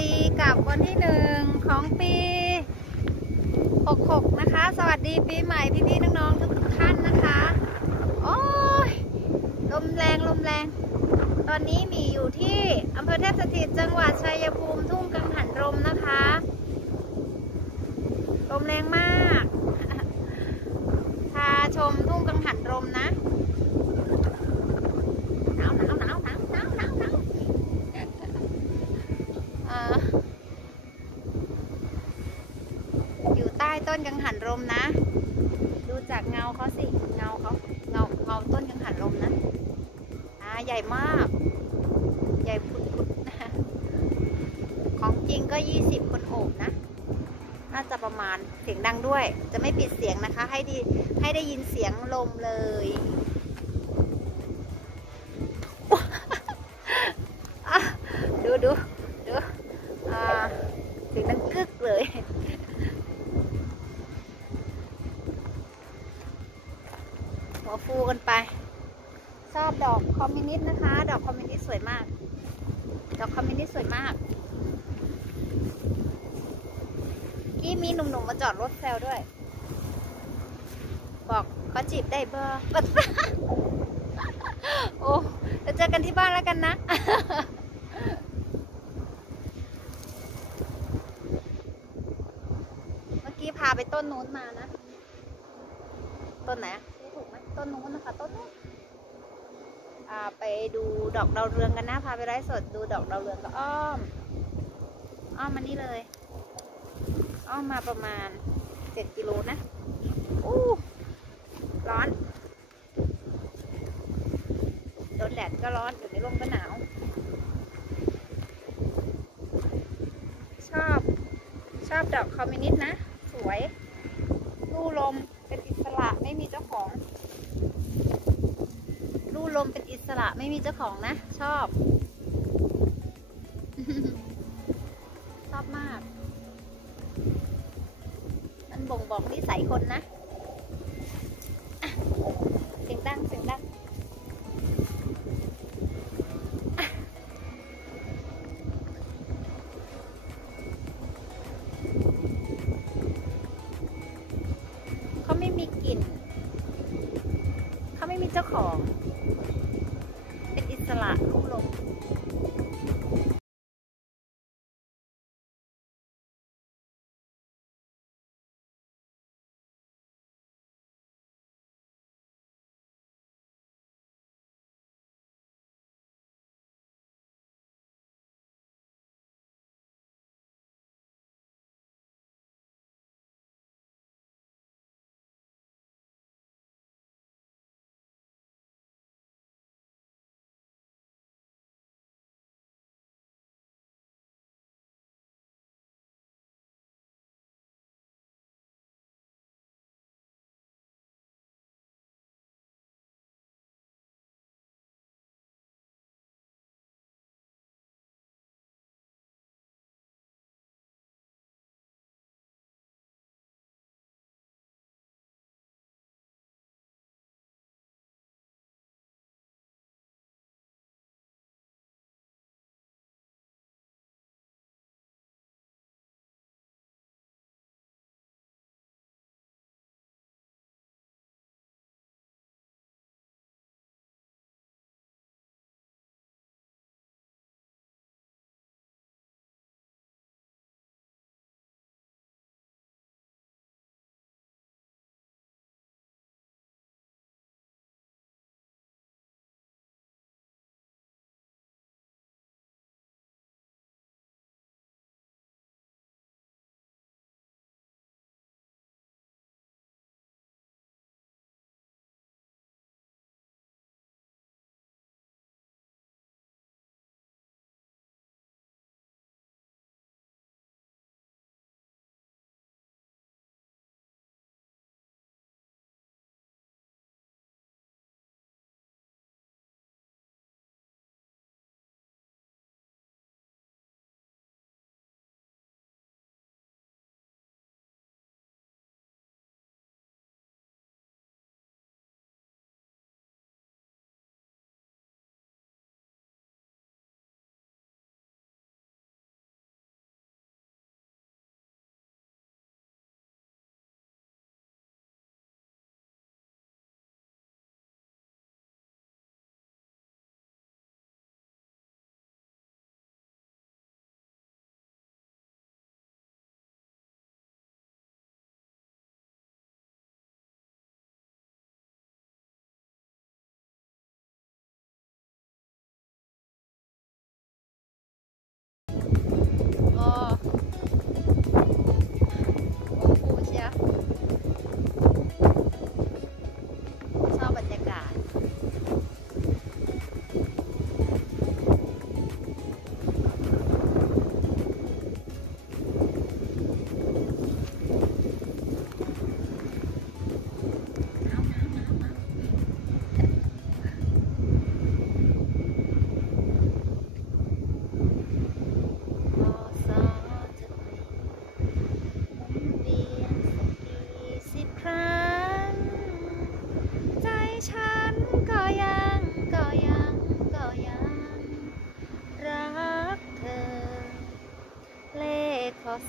ดีกับวันที่1ของปี66นะคะสวัสดีปีใหม่พี่ๆน้องๆทุกท่านนะคะโอ้ยลมแรงตอนนี้มีอยู่ที่อำเภอเทพสถิตจังหวัดชัยภูมิทุ่งกังหันลมนะคะลมแรงมากพาชมทุ่งกังหันลมนะหนาวอยู่ใต้ต้นกังหันลมนะดูจากเงาเขาสิเงาต้นกังหันลมนะใหญ่มากใหญ่พุดๆนะของจริงก็20คนโอบนะน่าจะประมาณเสียงดังด้วยจะไม่ปิดเสียงนะคะให้ได้ยินเสียงลมเลยดูเสียงดังกึกเลยหัวฟูกันไปชอบดอกคอมมิวนิสต์นะคะดอกคอมมิวนิสต์สวยมากกี้มีหนุ่มๆมาจอดรถแซวด้วยบอกเขาจีบได้เบอร์โอ้จะเจอกันที่บ้านแล้วกันนะเมื่อกี้พาไปต้นนู้นมานะต้นไหนถูกไหมต้นนู้นนะคะต้นนู้นไปดูดอกดาวเรืองกันนะพาไปไลฟ์สดดูดอกดาวเรืองก็อ้อมมานี่เลยอ้อมมาประมาณ7 กิโลนะร้อนโดนแดดก็ร้อนอยู่ในร่มก็หนาวชอบดอกคอมมิวนิสต์นะสวยลู่ลมเป็นอิสระไม่มีเจ้าของลู่ลมเป็นอิสระไม่มีเจ้าของนะชอบมากมันบ่งบอกนิสัยคนนะเสียงดังเขาไม่มีกลิ่นเขาไม่มีเจ้าของเป็นอิสระลุ่มลม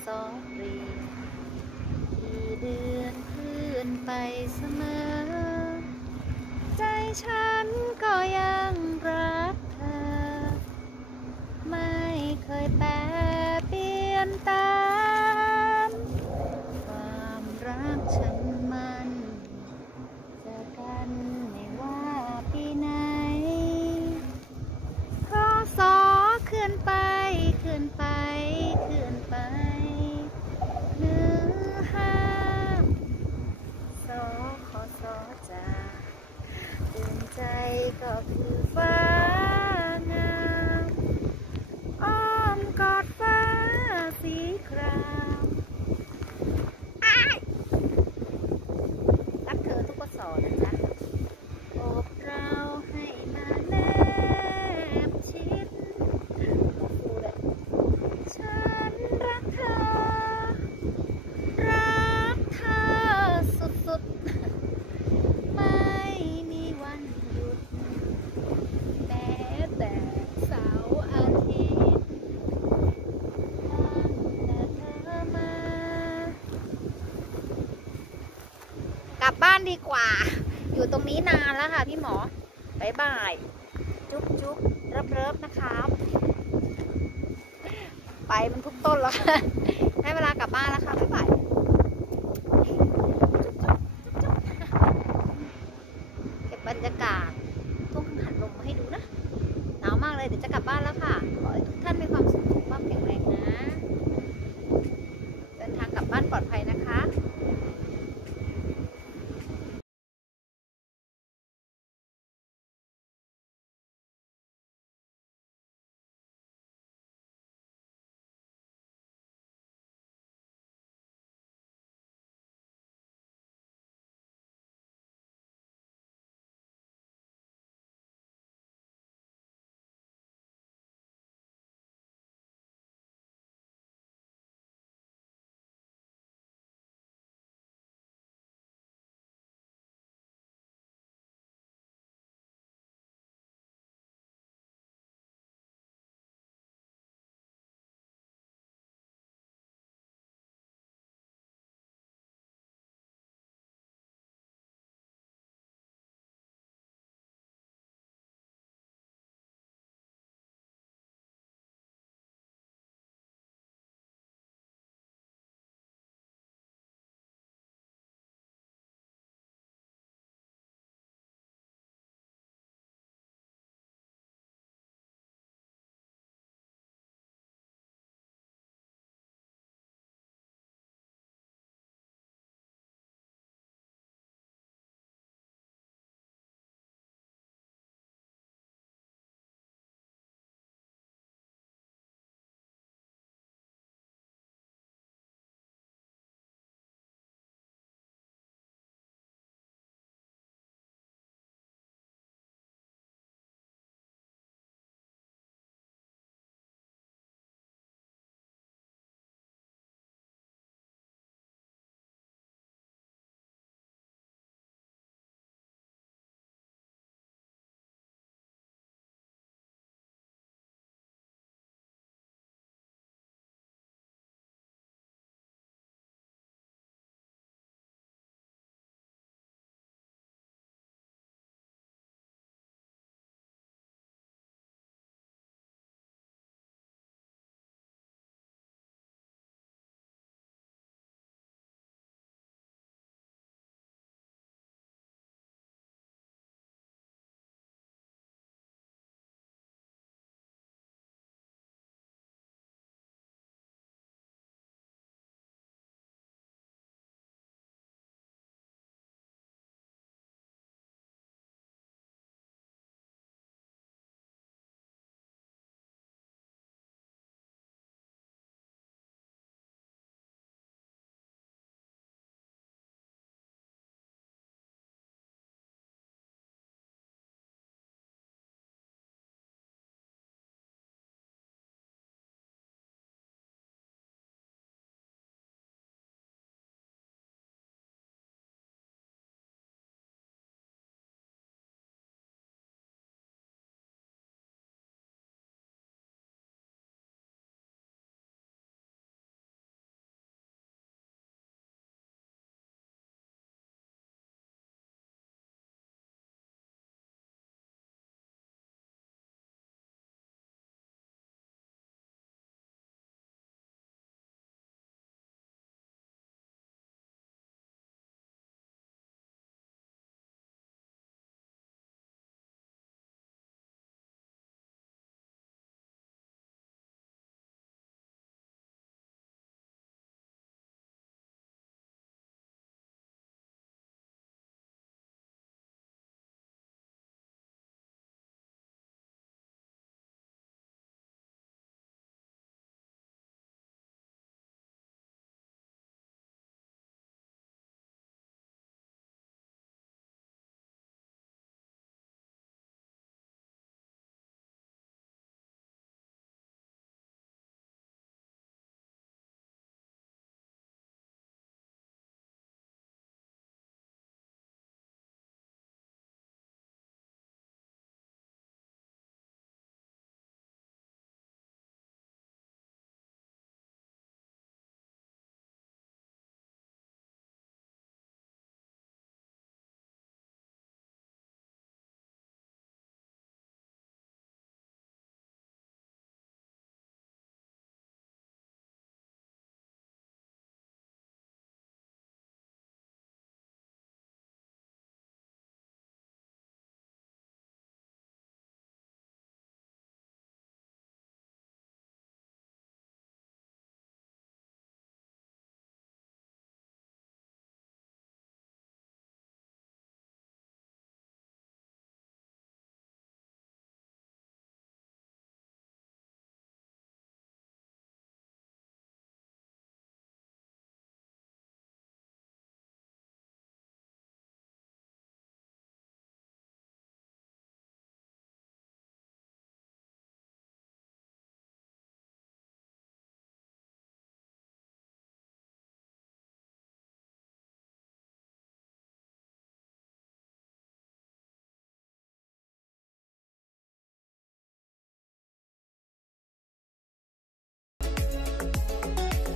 สอเปลี่ยนกี่เดือนเคลื่อนไปเสมอใจฉันก็ยังรักเธอไม่เคยแปรเปลี่ยนตามความรักฉันมันเจอกันไม่ว่าปีไหนพอสอเคลื่อนไปเคลื่อนไปเคลื่อนไปเนื้อห้ามสอขอสอจ้าตื่นใจก็คือฟ้างามอ้อมกอดฟ้าสีครามรักเธอทุกกสอนะจ๊ะโอบเราให้มาแนบชิดฉันรักเธอสุดๆไม่มีวันหยุดแม้แต่เสาร์อาทิตย์ตั้งแต่เธอมากลับบ้านดีกว่าอยู่ตรงนี้นานแล้วค่ะพี่หมอบ๊ายบายจุ๊บจุ๊บเริบๆนะครับ ไปมันทุกต้นแล้วค่ะได้เวลากลับบ้านแล้วค่ะบ๊ายบาย